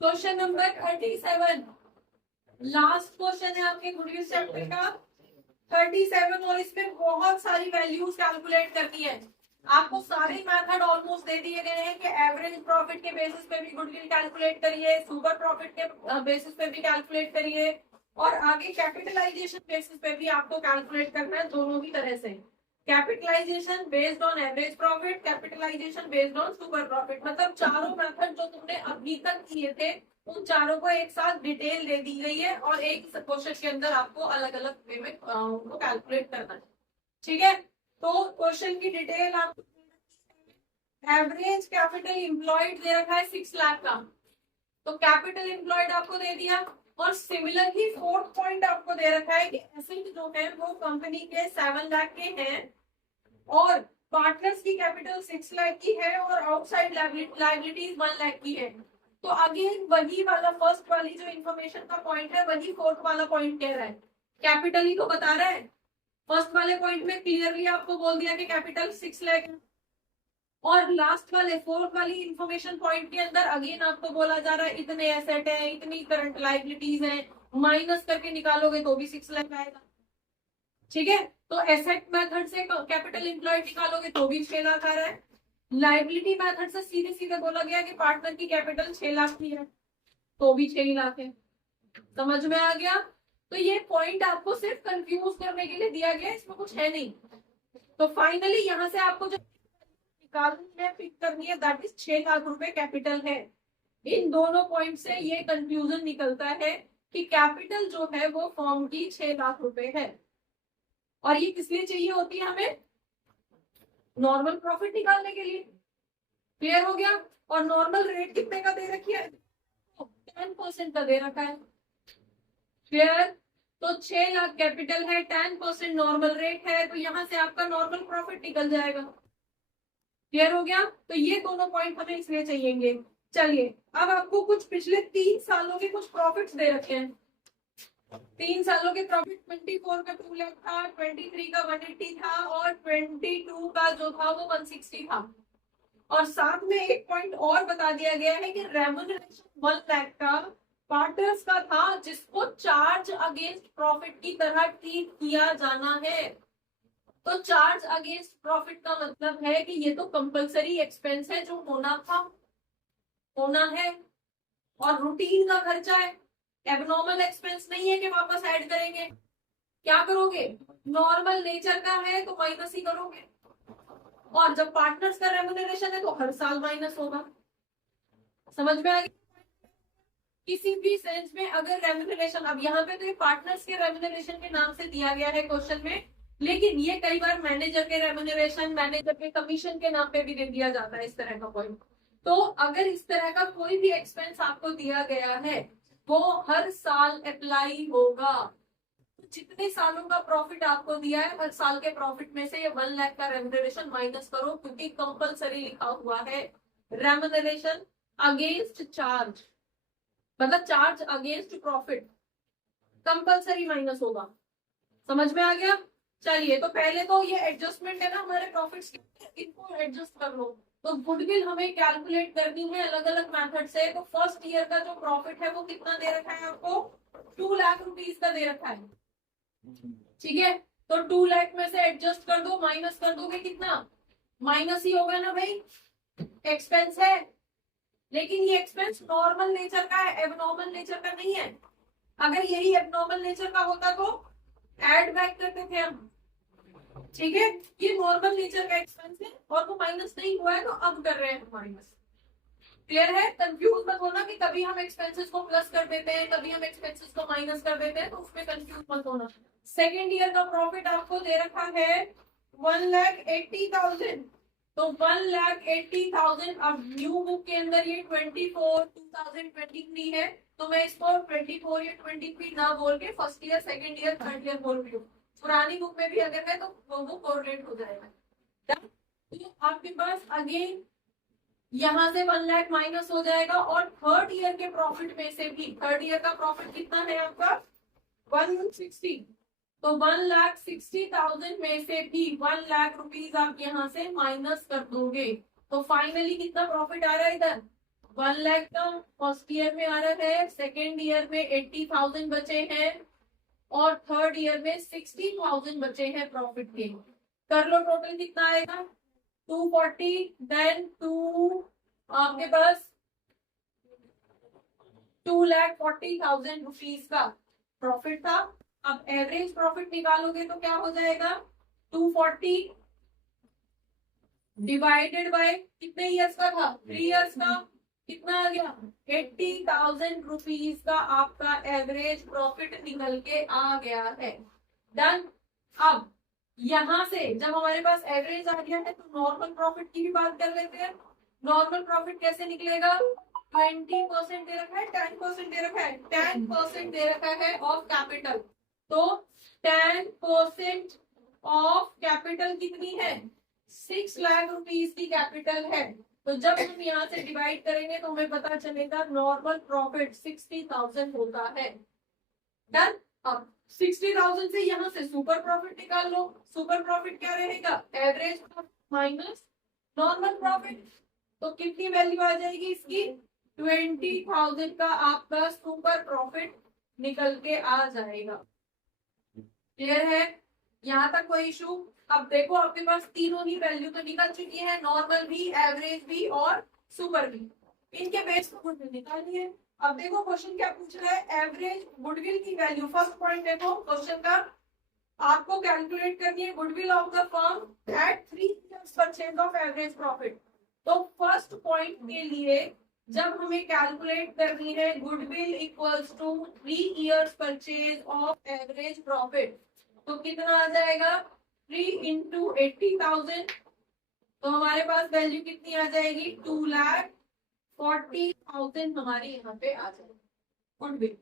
Question number 37 last question है आपके goodwill chapter का 37 और इसमें बहुत सारी वैल्यूज कैलकुलेट करनी है। आपको सारे मेथड ऑलमोस्ट दे दिए गए हैं कि एवरेज प्रॉफिट के बेसिस पे भी गुडविल कैलकुलेट करिए, सुपर प्रॉफिट के बेसिस पे भी कैलकुलेट करिए और आगे कैपिटलाइजेशन बेसिस पे भी आपको कैलकुलेट करना है, दोनों ही तरह से। Capitalization based on average profit, capitalization based on super profit, मतलब चारों मेथड जो तुमने अभी तक किए थे उन चारों को एक साथ डिटेल दे दी गई है और एक क्वेश्चन के अंदर आपको अलग अलग वे में उनको कैलकुलेट करना है। ठीक है, तो क्वेश्चन की डिटेल आपको एवरेज कैपिटल एम्प्लॉयड दे रखा है 6 लाख का, तो कैपिटल एम्प्लॉयड आपको दे दिया और सिमिलरली फोर्थ पॉइंट आपको दे रखा है कि एसेट जो है वो कंपनी के 7 लाख के हैं और पार्टनर्स की कैपिटल 6 लाख की है और आउटसाइड लाइबिलिटीज 1 लाख की है। तो अगेन वही वाला फर्स्ट वाली जो इन्फॉर्मेशन का पॉइंट है वही फोर्थ वाला पॉइंट कह रहा है, कैपिटल ही तो बता रहा है। फर्स्ट वाले पॉइंट में क्लियरली आपको बोल दिया कि कैपिटल 6 लाख है और लास्ट वाले फोर्थ वाली इंफॉर्मेशन पॉइंट के अंदर अगेन आपको बोला जा रहा है इतने एसेट है, इतनी करंट लाइबिलिटीज है, माइनस करके निकालोगे तो भी 6 लाख आएगा। ठीक है, तो एसेट मेथड से कैपिटल एम्प्लॉयड निकालोगे तो भी 6 लाख आ रहा है, लाइबिलिटी मेथड से सीधे सीधे बोला गया कि पार्टनर की कैपिटल 6 लाख की है तो भी 6 लाख है। समझ में आ गया? तो ये पॉइंट आपको सिर्फ कंफ्यूज करने के लिए दिया गया, इसमें कुछ है नहीं। तो फाइनली यहाँ से आपको जो निकालनी है, पिक करनी है, दैट इज 6 लाख रुपए कैपिटल है। इन दोनों पॉइंट से ये कंफ्यूजन निकलता है कि कैपिटल जो है वो फॉर्म की 6 लाख रुपए है और ये किस लिए चाहिए होती है हमें? नॉर्मल प्रॉफिट निकालने के लिए। क्लियर हो गया? और नॉर्मल रेट कितने का दे रखी है? 10% का दे रखा है। क्लियर? तो 6 लाख कैपिटल है, 10% नॉर्मल रेट है, तो यहां से आपका नॉर्मल प्रॉफिट निकल जाएगा। क्लियर हो गया? तो ये दोनों पॉइंट हमें इसलिए चाहिए। चलिए अब आपको कुछ पिछले 3 सालों के कुछ प्रॉफिट्स दे रखे हैं। 3 सालों के प्रॉफिट 24 का 2 लाख था, 23 का 180 था और 22 का जो था वो 160 था। और साथ में एक पॉइंट और बता दिया गया है कि रेम्यूनरेशन 1 लाख का पार्टनर्स का था जिसको चार्ज अगेंस्ट प्रॉफिट की तरह ट्रीट किया जाना है। तो चार्ज अगेंस्ट प्रॉफिट का मतलब है कि ये तो कंपलसरी एक्सपेंस है जो होना है और रूटीन का खर्चा है, एबनॉर्मल एक्सपेंस नहीं है कि वापस ऐड करेंगे। क्या करोगे? नॉर्मल नेचर का है तो माइनस ही करोगे और जब पार्टनर्स का रेम्यूनरेशन है तो हर साल माइनस होगा। समझ में आ गया? किसी भी सेंस में अगर रेम्यूनरेशन, अब यहाँ पे तो ये पार्टनर्स के रेम्यूनरेशन के नाम से दिया गया है क्वेश्चन में, लेकिन ये कई बार मैनेजर के रेम्यूनरेशन, मैनेजर के कमीशन के नाम पे भी दे दिया जाता है इस तरह का पॉइंट। तो अगर इस तरह का कोई भी एक्सपेंस आपको दिया गया है वो हर साल अप्लाई होगा। जितने सालों का प्रॉफिट आपको दिया है हर साल के प्रॉफिट में से ये 1 लाख का रेम्यूनरेशन माइनस करो क्योंकि कंपलसरी लिखा हुआ है रेम्यूनरेशन अगेंस्ट चार्ज, मतलब charge against profit compulsory minus होगा। समझ में आ गया? चलिए तो पहले तो ये एडजस्टमेंट है ना हमारे प्रॉफिट्स की, इनको एडजस्ट कर लो। तो गुडविल हमें कैलकुलेट करनी है अलग अलग मेथड से। तो फर्स्ट ईयर का जो प्रॉफिट है वो कितना दे रखा है आपको? 2 लाख रुपीज का दे रखा है। ठीक है, तो 2 लाख में से एडजस्ट कर दो, माइनस कर दोगे कितना? माइनस ही होगा ना भाई, एक्सपेंस है। लेकिन ये एक्सपेंस नॉर्मल नेचर का है, एबनॉर्मल नेचर का नहीं है। अगर यही एबनॉर्मल नेचर का होता तो ऐड बैक करते थे हम। ठीक है, ये नॉर्मल नेचर का एक्सपेंस है और वो माइनस नहीं हुआ है तो अब कर रहे हैं माइनस। क्लियर है? कंफ्यूज मत होना कि कभी हम एक्सपेंसेस को प्लस कर देते हैं कभी हम एक्सपेंसेस को माइनस कर देते हैं, तो उसमें कंफ्यूज मत होना। सेकेंड ईयर का प्रॉफिट आपको दे रखा है 1,80,000, तो 1,80,000। अब न्यू बुक के अंदर ये 2023 है तो मैं इसको 24 या 23 ना बोल के first year, second year, third year बोल रही हूँ। पुरानी बुक में भी अगर है तो वो कोरिलेट हो जाएगा। तो आपके पास अगेन यहाँ से 1 लाख माइनस हो जाएगा और थर्ड ईयर के प्रॉफिट में से भी, थर्ड ईयर का प्रॉफिट कितना है आपका? 160, तो 1,60,000 में से भी 1 लाख रुपीज आप यहाँ से माइनस कर दोगे। तो फाइनली कितना प्रॉफिट आ रहा है इधर? 1 लाख का फर्स्ट ईयर में आ रहा है, सेकेंड ईयर में 80,000 बचे हैं और थर्ड ईयर में 60,000 बचे हैं प्रॉफिट के। कर लो टोटल कितना आएगा, 240, देन आपके पास 2,40,000 रुपीज का प्रॉफिट था। अब एवरेज प्रॉफिट निकालोगे तो क्या हो जाएगा, 240 डिवाइडेड बाय कितने ईयर्स का था, 3 ईयर्स का, कितना आ गया, 80,000 रुपीज का आपका एवरेज प्रॉफिट निकल के आ गया है। डन। अब यहां से जब हमारे पास एवरेज आ गया है तो नॉर्मल प्रॉफिट की भी बात कर लेते हैं। नॉर्मल प्रॉफिट कैसे निकलेगा, 20% दे रखा है, 10% दे रखा है, 10% दे रखा है ऑफ कैपिटल। तो 10% ऑफ कैपिटल कितनी है, 6 लाख रुपीज की कैपिटल है। तो जब हम यहाँ से डिवाइड करेंगे तो हमें पता चलेगा नॉर्मल प्रॉफिट 60,000 होता है। डन। अब 60,000 से यहाँ से सुपर प्रॉफिट निकाल लो। सुपर प्रॉफिट क्या रहेगा, एवरेज माइनस नॉर्मल प्रॉफिट। तो कितनी वैल्यू आ जाएगी इसकी, 20,000 का आपका सुपर प्रॉफिट निकल के आ जाएगा। क्लियर है, यहाँ तक कोई इशू। अब देखो आपके पास तीनों ही वैल्यू तो निकल चुकी है, नॉर्मल भी, एवरेज भी और सुपर भी। इनके बेस पर गुडविल निकालनी है। अब देखो क्वेश्चन क्या पूछ रहा है, एवरेज गुडविल की वैल्यू। फर्स्ट पॉइंट देखो क्वेश्चन का, आपको कैलकुलेट करनी है goodwill of the firm at 3 years purchase of average profit. तो फर्स्ट पॉइंट के लिए जब हमें कैलकुलेट करनी है goodwill equals to 3 years purchase of average profit, तो कितना आ जाएगा, 3 into 80,000। तो हमारे पास वैल्यू कितनी आ जाएगी, 2,40,000 हमारे यहाँ पे आ जाएगी गुडविल।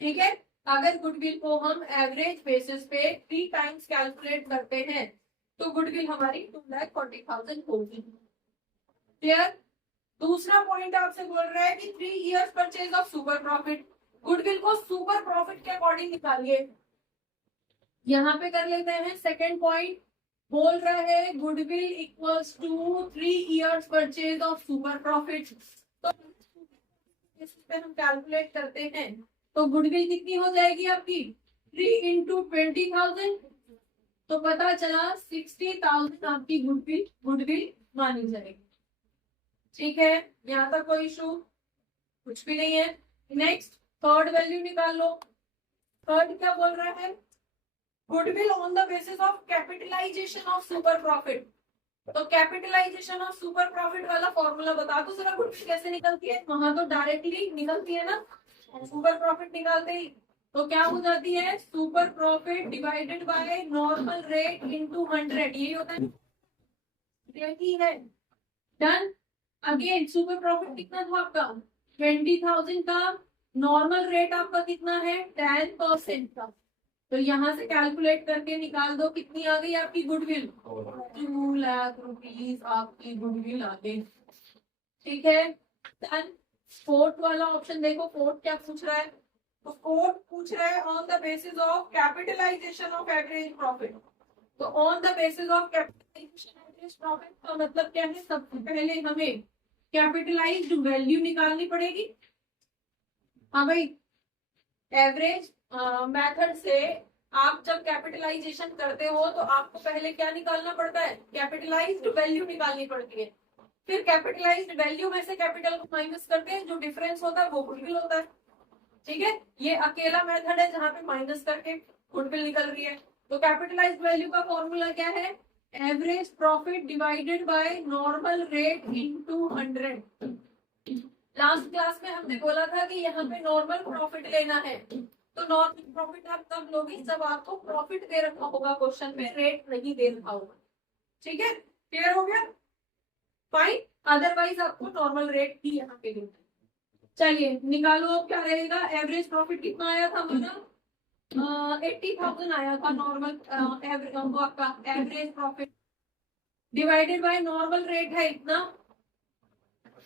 ठीक है, अगर गुडविल को हम एवरेज बेसिस पे 3 times कैलकुलेट करते हैं तो गुडविल हमारी 2,40,000 होगी। क्लियर। दूसरा पॉइंट आपसे बोल रहा है कि 3 years purchase of super profit. Goodwill को सुपर प्रॉफिट के अकॉर्डिंग निकालिए। यहाँ पे कर लेते हैं। सेकेंड पॉइंट बोल रहा है goodwill equals to 3 years purchase of super profit. तो इस पे हम कैलकुलेट करते हैं तो गुडविल कितनी हो जाएगी आपकी, 3 into 20,000। तो पता चला 60,000 आपकी गुडविल मानी जाएगी। ठीक है, यहाँ तक कोई इशू कुछ भी नहीं है। नेक्स्ट थर्ड वैल्यू निकाल लो। थर्ड क्या बोल रहा है, goodwill on the basis of capitalisation of super profit. तो कैपिटलाइजेशन ऑफ सुपर प्रॉफिट वाला फॉर्मूला बता दो जरा, गुडविल कैसे निकलती है। वहां तो डायरेक्टली निकलती है ना, सुपर प्रॉफिट निकालते ही। तो क्या हो जाती है, super profit divided by normal rate into 100, यही होता है, यही है। डन। अगेन सुपर प्रॉफिट कितना था आपका, 20,000 का। नॉर्मल रेट आपका कितना है, 10% का। तो यहाँ से कैलकुलेट करके निकाल दो कितनी आ गई आपकी गुडविल, 2 लाख रुपीज आपकी गुडविल आ गई। ठीक है। डन। फोर्थ वाला ऑप्शन देखो, फोर्थ क्या पूछ रहा है, तो फोर्थ पूछ रहा है on the basis of capitalisation of average profit. तो on the basis of capitalisation average profit का मतलब क्या है, सबसे पहले हमें कैपिटलाइज्ड वैल्यू निकालनी पड़ेगी। हाँ भाई, एवरेज मेथड से आप जब कैपिटलाइजेशन करते हो तो आपको पहले क्या निकालना पड़ता है, कैपिटलाइज्ड वैल्यू निकालनी पड़ती है। फिर कैपिटलाइज्ड वैल्यू में से कैपिटल को माइनस करते हैं, जो डिफरेंस होता है वो गुडविल होता है। ठीक है, ये अकेला मेथड है जहां पे माइनस करके गुडविल निकल रही है। तो कैपिटलाइज्ड वैल्यू का फॉर्मूला क्या है, average profit divided by normal rate into 100। Last class में हमने बोला था कि यहाँ पे नॉर्मल प्रॉफिट लेना है। तो नॉर्मल प्रॉफिट आप तब लोगे जब आपको प्रॉफिट दे रखा होगा क्वेश्चन में, रेट नहीं दे रखा होगा। ठीक है, क्लियर हो गया, फाइन। अदरवाइज आपको नॉर्मल रेट ही यहाँ पे देना। चलिए निकालो, अब क्या रहेगा, एवरेज प्रॉफिट कितना आया था हमारा, 80,000 आया था नॉर्मल आपका average profit, divided by normal rate है इतना।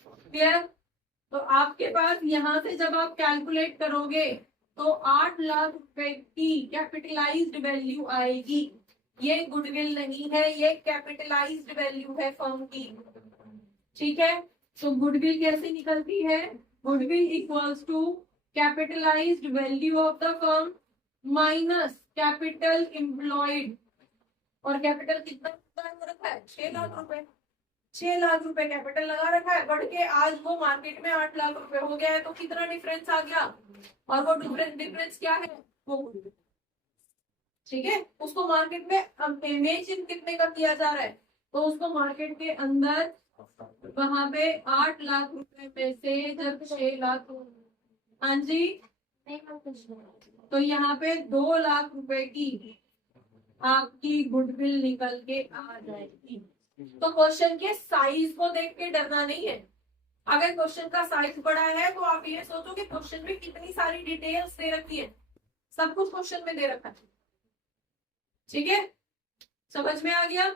क्लियर। तो आपके पास यहाँ से जब आप कैलकुलेट करोगे तो 8 लाख रुपए की कैपिटलाइज्ड वैल्यू आएगी। ये गुडविल नहीं है, ये कैपिटलाइज्ड वैल्यू है फर्म की। ठीक है, तो गुडविल कैसे निकलती है? Goodwill equals to capitalized value of the firm minus capital employed. और कैपिटल कितना हो रखा है? 6 लाख रुपए। 6 लाख रुपए कैपिटल लगा रखा है, बढ़ के आज वो मार्केट में 8 लाख रुपए हो गया है। तो कितना डिफरेंस आ गया? और वो डिफरेंस क्या है? वो ठीक है, उसको मार्केट में इमेजिन कितने का किया जा रहा है? तो उसको मार्केट के अंदर वहां पे 8 लाख रुपए में से जब 6 लाख, हाँ जी, तो यहाँ पे 2 लाख रुपए की आपकी गुडविल निकल के आ जाएगी। तो क्वेश्चन के साइज को देख के डरना नहीं है। अगर क्वेश्चन का साइज बड़ा है तो आप ये सोचो कि क्वेश्चन में कितनी सारी डिटेल्स दे रखी है, सब कुछ क्वेश्चन में दे रखा है। ठीक है, समझ में आ गया?